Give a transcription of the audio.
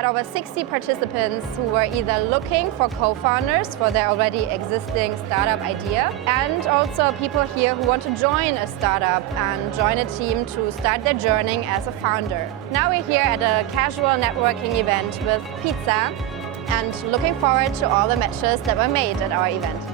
had over 60 participants who were either looking for co-founders for their already existing startup idea, and also people here who want to join a startup and join a team to start their journey as a founder. Now we're here at a casual networking event with pizza and looking forward to all the matches that were made at our event.